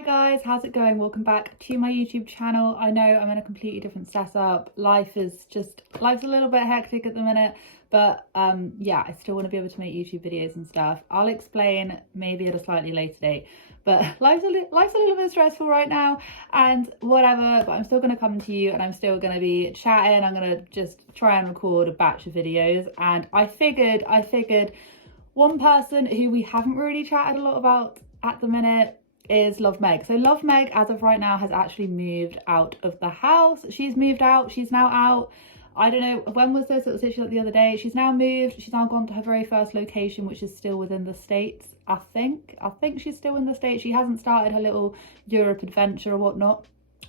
Hi guys, how's it going? Welcome back to my YouTube channel. I know I'm in a completely different setup. Life's a little bit hectic at the minute, but yeah, I still want to be able to make YouTube videos and stuff. I'll explain maybe at a slightly later date, but life's a little bit stressful right now and whatever, but I'm still going to come to you and I'm still going to be chatting. I'm going to just try and record a batch of videos, and I figured one person who we haven't really chatted a lot about at the minute is Love Meg. So Love Meg, as of right now, has actually moved out of the house. She's moved out. She's now out. I don't know, when was this? It was literally like the other day. She's now moved. She's now gone to her very first location, which is still within the States, I think. I think she's still in the States. She hasn't started her little Europe adventure or whatnot.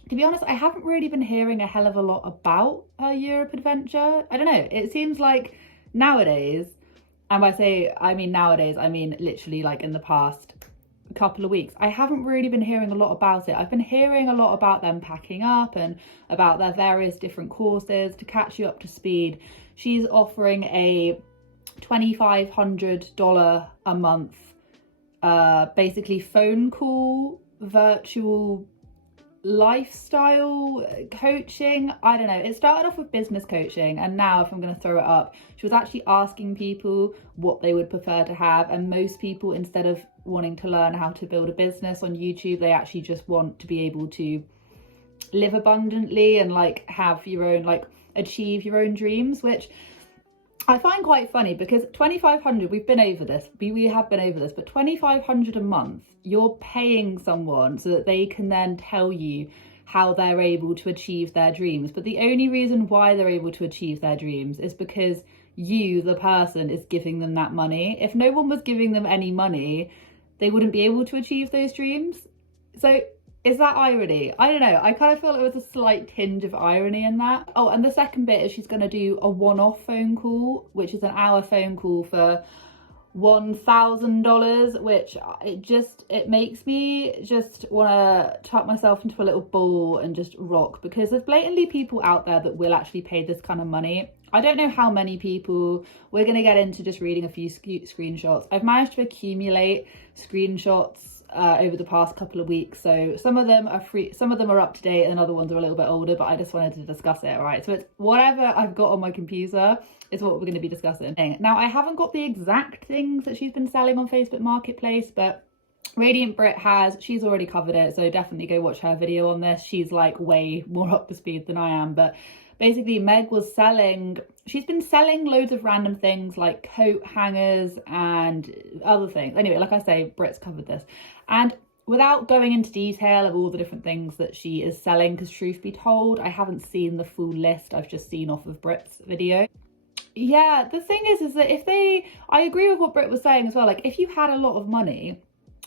To be honest, I haven't really been hearing a hell of a lot about her Europe adventure. I don't know. It seems like nowadays, and by I mean nowadays, I mean literally like in the past couple of weeks, I haven't really been hearing a lot about it. I've been hearing a lot about them packing up and about their various different courses. To catch you up to speed, she's offering a $2,500 a month basically phone call virtual lifestyle coaching. I don't know, it started off with business coaching, and now, if I'm going to throw it up, she was actually asking people what they would prefer to have, and most people, instead of wanting to learn how to build a business on YouTube, they actually just want to be able to live abundantly and like have your own, like achieve your own dreams, which I find quite funny because 2,500, we've been over this, we have been over this, but 2,500 a month, you're paying someone so that they can then tell you how they're able to achieve their dreams. But the only reason why they're able to achieve their dreams is because you, the person, is giving them that money. If no one was giving them any money, they wouldn't be able to achieve those dreams. So is that irony? I don't know. I kind of feel there was a slight tinge of irony in that. Oh, and the second bit is she's going to do a one-off phone call, which is an hour phone call for $1,000, which it makes me just want to tuck myself into a little ball and just rock, because there's blatantly people out there that will actually pay this kind of money. I don't know how many people. We're going to get into just reading a few screenshots. I've managed to accumulate screenshots over the past couple of weeks, so some of them are free, some of them are up to date, and other ones are a little bit older, but I just wanted to discuss it. All right, so it's whatever I've got on my computer is what we're going to be discussing. Now, I haven't got the exact things that she's been selling on Facebook Marketplace, but Radiant Brit has. She's already covered it, so definitely go watch her video on this. She's like way more up to speed than I am. But basically, Meg was selling, she's been selling loads of random things like coat hangers and other things. Anyway, like I say, Brit's covered this. And without going into detail of all the different things that she is selling, because truth be told, I haven't seen the full list. I've just seen off of Brit's video. Yeah, the thing is that I agree with what Brit was saying as well. Like, if you had a lot of money,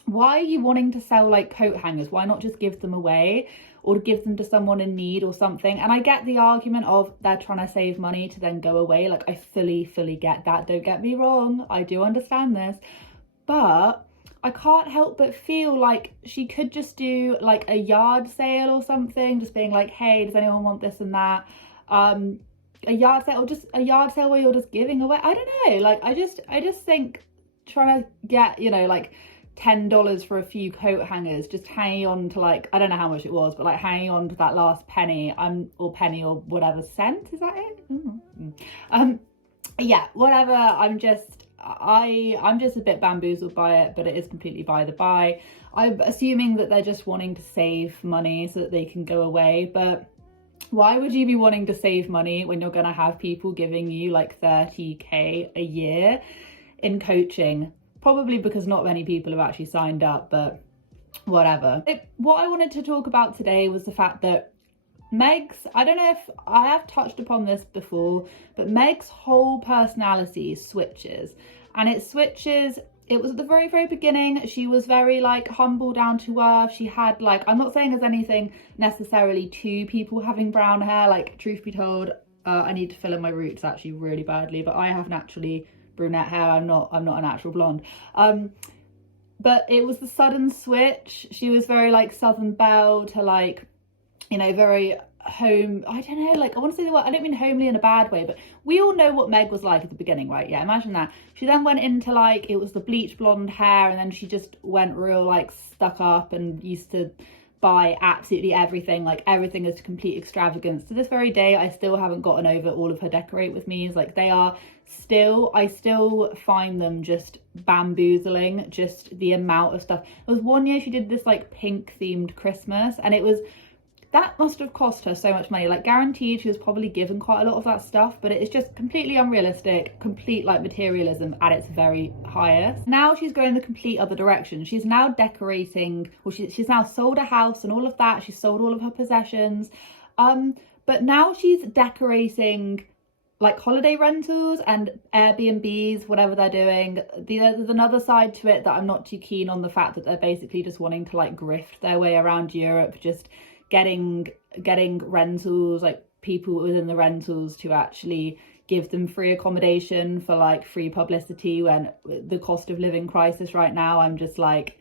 why are you wanting to sell like coat hangers? Why not just give them away or give them to someone in need or something? And I get the argument of they're trying to save money to then go away. Like, I fully get that. Don't get me wrong. I do understand this. But I can't help but feel like she could just do like a yard sale or something, just being like, hey, does anyone want this and that? A yard sale, or just a yard sale where you're just giving away. I don't know. Like, I just think trying to get, you know, like $10 for a few coat hangers, just hanging on to, like, I don't know how much it was, but like hanging on to that last penny, or whatever cent, is that it? Yeah, whatever. I'm just a bit bamboozled by it, but it is completely by the by. I'm assuming that they're just wanting to save money so that they can go away, but why would you be wanting to save money when you're going to have people giving you like 30k a year in coaching? Probably because not many people have actually signed up, but whatever. What I wanted to talk about today was the fact that Meg's, I don't know if I have touched upon this before, but Meg's whole personality switches, and it switches. It was at the very beginning, she was very like humble, down to earth. She had like, I'm not saying there's anything necessarily to people having brown hair, like truth be told, I need to fill in my roots actually really badly, but I have naturally brunette hair. I'm not a natural blonde. But it was the sudden switch. She was very like Southern Belle to like, you know, very home, I don't know, like, I want to say the word, I don't mean homely in a bad way, but we all know what Meg was like at the beginning, right? Yeah, imagine that. She then went into like, it was the bleach blonde hair, and then she just went real like stuck up and used to buy absolutely everything, like everything is complete extravagance. To this very day, I still haven't gotten over all of her decorate with me's. Like, they are still, I still find them just bamboozling, just the amount of stuff. There was one year she did this like pink themed Christmas, and it was, that must have cost her so much money. Like, guaranteed she was probably given quite a lot of that stuff, but it's just completely unrealistic, complete like materialism at its very highest. Now she's going the complete other direction. She's now decorating, well, she's now sold a house and all of that. She's sold all of her possessions. But now she's decorating like holiday rentals and Airbnbs, whatever they're doing. There's another side to it that I'm not too keen on, the fact that they're basically just wanting to like grift their way around Europe, just getting rentals, like people within the rentals to actually give them free accommodation for like free publicity, when the cost of living crisis right now, I'm just like,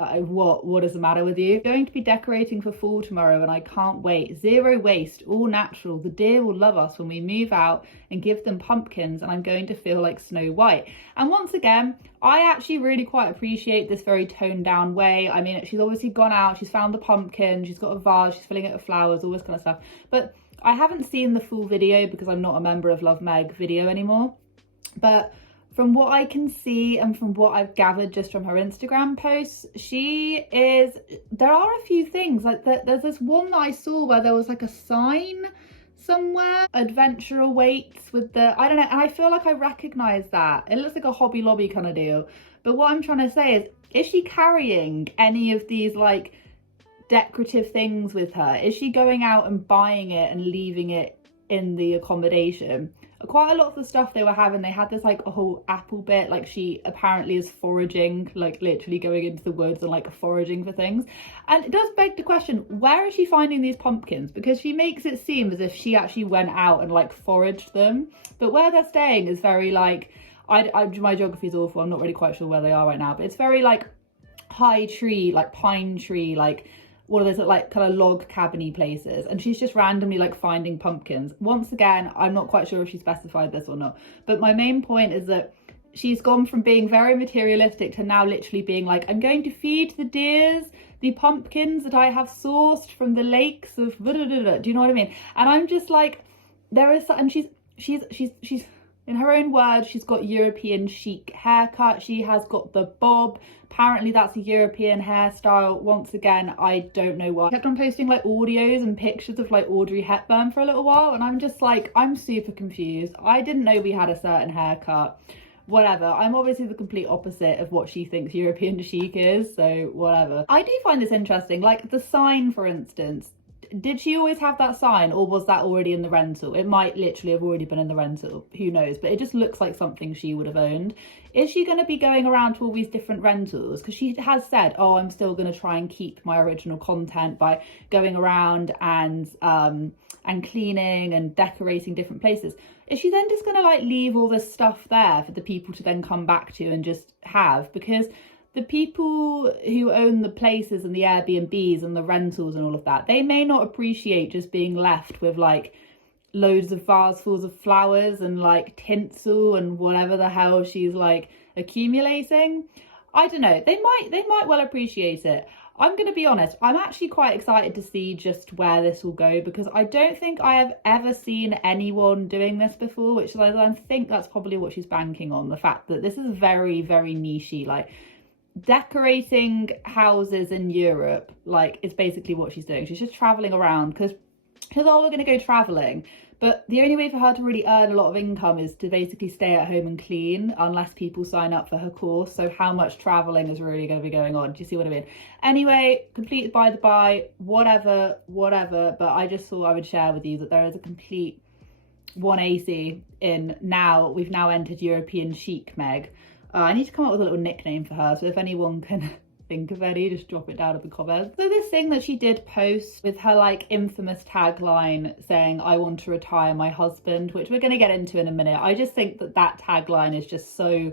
what is the matter with you? I'm going to be decorating for fall tomorrow, and I can't wait. Zero waste, all natural. The deer will love us when we move out and give them pumpkins, and I'm going to feel like Snow White. And once again, I actually really quite appreciate this very toned down way. I mean, she's obviously gone out, she's found the pumpkin, she's got a vase, she's filling it with flowers, all this kind of stuff. But I haven't seen the full video because I'm not a member of Love Meg video anymore. But from what I can see and from what I've gathered just from her Instagram posts, there are a few things, like there's this one that I saw where there was like a sign somewhere, adventure awaits, with the, I don't know, and I feel like I recognise that. It looks like a Hobby Lobby kind of deal. But what I'm trying to say is she carrying any of these like decorative things with her? Is she going out and buying it and leaving it in the accommodation? Quite a lot of the stuff they were having, they had this like a whole apple bit, like she apparently is foraging, like literally going into the woods and like foraging for things. And it does beg the question, where is she finding these pumpkins? Because she makes it seem as if she actually went out and like foraged them, but where they're staying is very like, my geography is awful, I'm not really quite sure where they are right now, but it's very like high tree, like pine tree, like one of those like kind of log cabiny places, and she's just randomly like finding pumpkins. Once again, I'm not quite sure if she specified this or not, but my main point is that she's gone from being very materialistic to now literally being like, I'm going to feed the deers the pumpkins that I have sourced from the lakes of do you know what I mean? And I'm just like, there is, and she's in her own words, she's got European chic haircut. She has got the bob. Apparently that's a European hairstyle. Once again, I don't know why. She kept on posting like audios and pictures of like Audrey Hepburn for a little while, and I'm just like, I'm super confused. I didn't know we had a certain haircut. Whatever. I'm obviously the complete opposite of what she thinks European chic is, so whatever. I do find this interesting, like the sign, for instance. Did she always have that sign, or was that already in the rental? It might literally have already been in the rental, who knows, but it just looks like something she would have owned. Is she going to be going around to all these different rentals? Because she has said, oh, I'm still going to try and keep my original content by going around and cleaning and decorating different places. Is she then just going to like leave all this stuff there for the people to then come back to and just have? Because the people who own the places and the Airbnbs and the rentals and all of that, they may not appreciate just being left with like loads of vasefuls of flowers and like tinsel and whatever the hell she's like accumulating. I don't know, they might well appreciate it. I'm going to be honest, I'm actually quite excited to see just where this will go, because I don't think I have ever seen anyone doing this before, which I think that's probably what she's banking on, the fact that this is very, very niche-y. Like, decorating houses in Europe, like, is basically what she's doing. She's just traveling around because oh, we're going to go traveling, but the only way for her to really earn a lot of income is to basically stay at home and clean, unless people sign up for her course. So how much traveling is really going to be going on? Do you see what I mean? Anyway, completed by the by, whatever, but I just thought I would share with you that there is a complete 180 in now. We've now entered European chic Meg. I need to come up with a little nickname for her, so if anyone can think of any, just drop it down in the comments. So this thing that she did post with her like infamous tagline saying, I want to retire my husband, which we're going to get into in a minute. I just think that that tagline is just so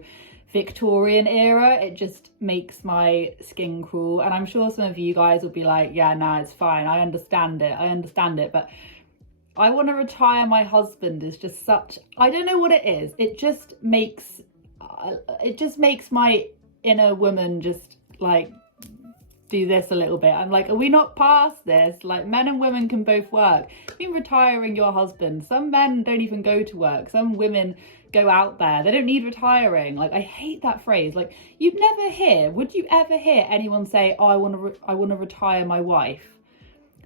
Victorian era, it just makes my skin crawl. And I'm sure some of you guys will be like, yeah, nah, it's fine, I understand it, but I want to retire my husband is just such, I don't know what it is, it just makes my inner woman just like do this a little bit. I'm like, are we not past this? Like, men and women can both work. You've been retiring your husband. Some men don't even go to work. Some women go out there. They don't need retiring. Like, I hate that phrase. Like, would you ever hear anyone say, oh, I want to retire my wife?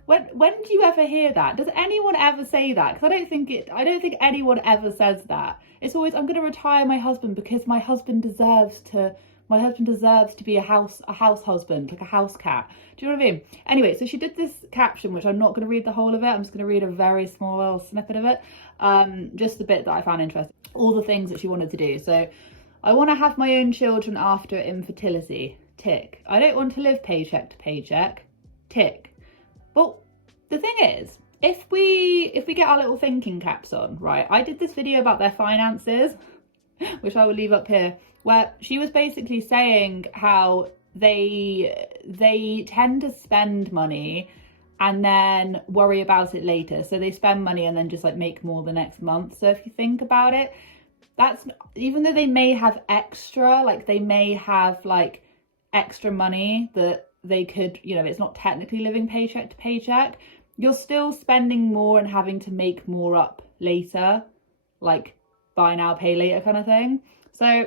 When do you ever hear that? Does anyone ever say that? Because I don't think anyone ever says that. It's always, I'm going to retire my husband because my husband deserves to be a house husband, like a house cat. Do you know what I mean? Anyway, so she did this caption, which I'm not going to read the whole of it. I'm just going to read a very small little snippet of it. Just the bit that I found interesting. All the things that she wanted to do. So, I want to have my own children after infertility. Tick. I don't want to live paycheck to paycheck. Tick. Well, the thing is, if we get our little thinking caps on, right? I did this video about their finances, which I will leave up here, where she was basically saying how they tend to spend money and then worry about it later. So they spend money and then just like make more the next month. So if you think about it, that's, even though they may have extra, like they may have like extra money that they could, you know, it's not technically living paycheck to paycheck, you're still spending more and having to make more up later, like buy now, pay later kind of thing. So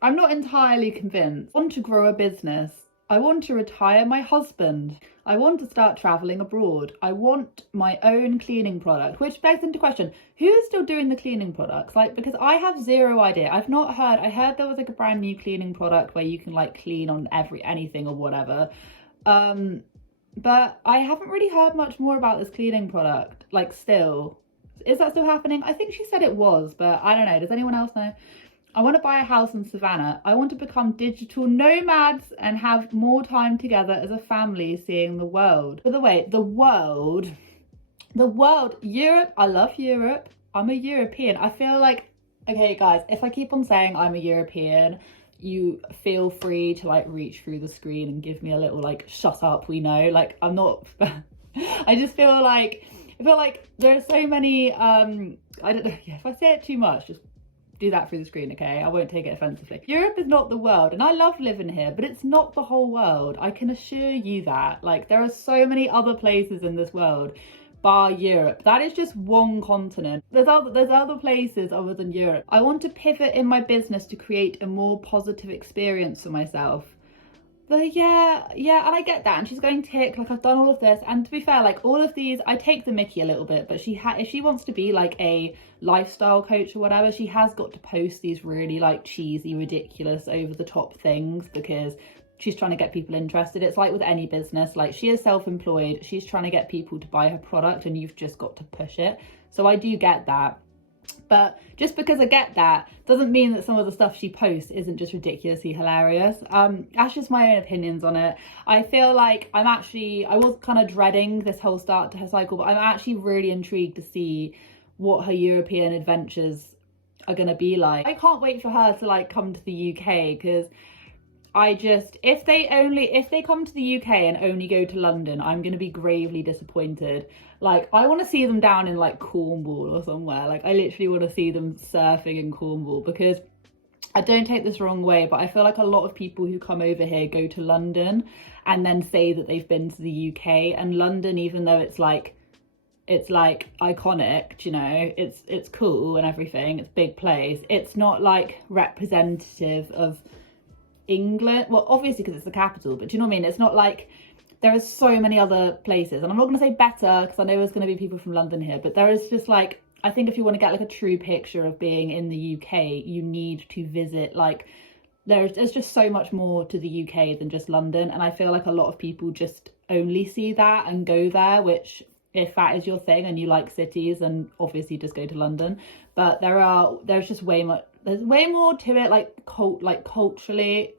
I'm not entirely convinced. I want to grow a business. I want to retire my husband. I want to start traveling abroad. I want my own cleaning product, which begs into question, who's still doing the cleaning products? Like, because I have zero idea. I heard there was like a brand new cleaning product where you can like clean on anything or whatever. But I haven't really heard much more about this cleaning product, like still. Is that still happening? I think she said it was, but I don't know. Does anyone else know? I want to buy a house in Savannah. I want to become digital nomads and have more time together as a family seeing the world. By the way, the world, Europe, I love Europe. I'm a European. I feel like, okay guys, if I keep on saying I'm a European, you feel free to like reach through the screen and give me a little like, shut up, we know. Like, I'm not, I just feel like there are so many, I don't know, yeah, if I say it too much, just do that through the screen, okay? I won't take it offensively. Europe is not the world, and I love living here, but it's not the whole world. I can assure you that. Like, there are so many other places in this world bar Europe. That is just one continent. There's other places other than Europe. I want to pivot in my business to create a more positive experience for myself. But yeah, and I get that, and she's going tick, like I've done all of this, and to be fair, like all of these, I take the mickey a little bit, but if she wants to be like a lifestyle coach or whatever, she has got to post these really like cheesy, ridiculous, over the top things because she's trying to get people interested. It's like with any business, like she is self-employed, she's trying to get people to buy her product and you've just got to push it. So I do get that. But just because I get that doesn't mean that some of the stuff she posts isn't just ridiculously hilarious. That's just my own opinions on it. I feel like I was kind of dreading this whole start to her cycle, but I'm actually really intrigued to see what her European adventures are going to be like. I can't wait for her to like come to the UK, because if they come to the UK and only go to London, I'm going to be gravely disappointed. Like, I want to see them down in like Cornwall or somewhere. Like, I literally want to see them surfing in Cornwall, because I don't take this the wrong way, but I feel like a lot of people who come over here go to London and then say that they've been to the UK. And London, even though it's like iconic, you know, it's cool and everything, it's a big place, it's not like representative of England. Well, obviously because it's the capital, but do you know what I mean? It's not like, there are so many other places, and I'm not going to say better because I know there's going to be people from London here, but there is just like, I think if you want to get like a true picture of being in the UK, you need to visit, like, there's just so much more to the UK than just London, and I feel like a lot of people just only see that and go there, which, if that is your thing and you like cities, then obviously just go to London. But there's just way more to it, like culturally,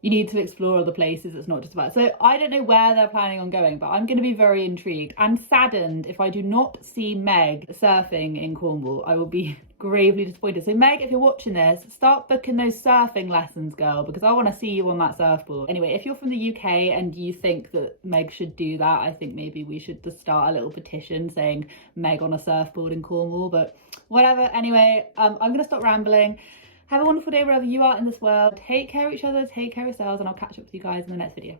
you need to explore other places. It's not just about, so I don't know where they're planning on going, but I'm going to be very intrigued and saddened if I do not see Meg surfing in Cornwall. I will be gravely disappointed. So Meg, if you're watching this, start booking those surfing lessons, girl, because I want to see you on that surfboard. Anyway, if you're from the UK and you think that Meg should do that, I think maybe we should just start a little petition saying Meg on a surfboard in Cornwall, but whatever. Anyway, I'm gonna stop rambling. Have a wonderful day wherever you are in this world. Take care of each other, take care of yourselves, and I'll catch up with you guys in the next video.